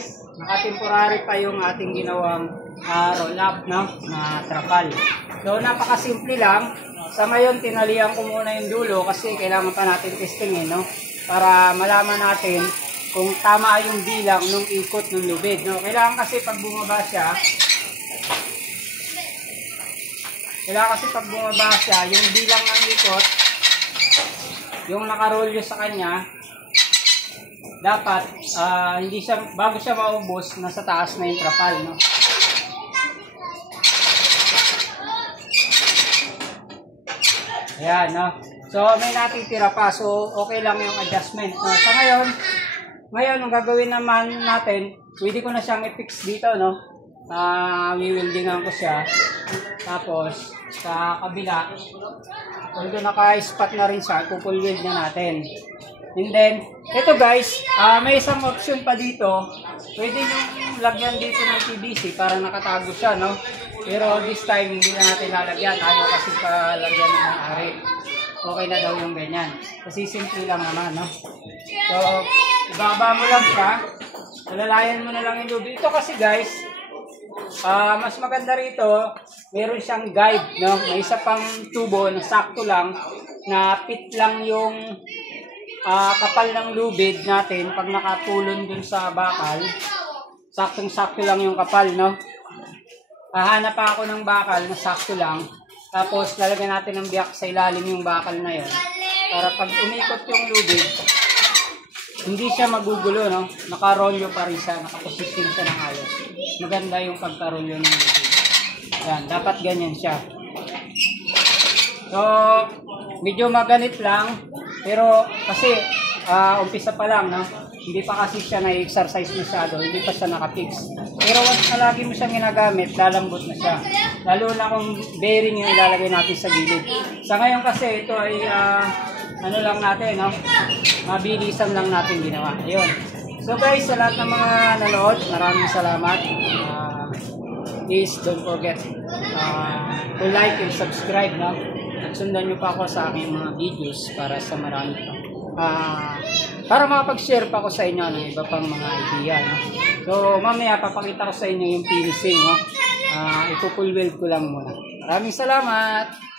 guys, naka-temporary pa yung ating ginawang roll up, no, na trapal. So napakasimple lang. Sa ngayon tinalian ko muna yung dulo kasi kailangan pa natin testingin, no, para malaman natin kung tama yung bilang ng ikot ng lubid, no. Kailangan kasi pag bumaba siya, yung bilang ng ikot, yung nakarolyo sa kanya, dapat hindi siya, bago siya maubos, nasa taas na yung trapal, no. Ayan, no. So may natitira pa, so okay lang yung adjustment, no. Sa ngayon ang gagawin naman natin, pwede ko na siyang i-fix dito, no. Wiweldingan ko siya. Tapos sa kabila, kung doon naka-spot na rin siya, pupul-weld na natin. And then, ito guys, may isang option pa dito. Pwede yung lagyan dito ng PVC para nakatago siya, no? Pero this time, hindi na natin lalagyan. Ayaw kasi palagyan ng ari. Okay na daw yung ganyan. Kasi simple lang naman, no? So, ibaba mo lang siya. Alalayan mo na lang yung lubid. Ito kasi guys, mas maganda rito, meron siyang guide, no? May isa pang tubo na sakto lang, na fit lang yung kapal ng lubid natin pag nakatulon dun sa bakal. Saktong-sakto lang yung kapal, no? Hahanap pa ako ng bakal na sakto lang. Tapos lalagyan natin ng biyak sa ilalim yung bakal na yon. Para pag umikot yung lubid, hindi siya magugulo, no? Nakarolyo pa rin siya, nakaposisyon siya ng ayos. Maganda yung pagkarolyo ng lubid. Yan, dapat ganyan siya. So, medyo maganit lang. Pero kasi umpisa pa lang, no? Hindi pa kasi siya na-exercise masyado, hindi pa siya nakapix. Pero once na lagi mo siyang ginagamit, lalambot na siya. Lalo na kung bearing yung ilalagay natin sa gilid. Sa ngayon kasi ito ay ano lang natin, no? Mabilisan lang natin ginawa. Ayun. So guys, sa lahat ng mga nanood, maraming salamat. Please don't forget to like and subscribe, no? At sundan nyo pa ako sa aking mga videos para sa marami pa. Para makapag-share pa ako sa inyo ng iba pang mga idea, no? So mamaya papakita ko sa inyo yung finishing, no? Ipo-full weld ko lang muna. Maraming salamat!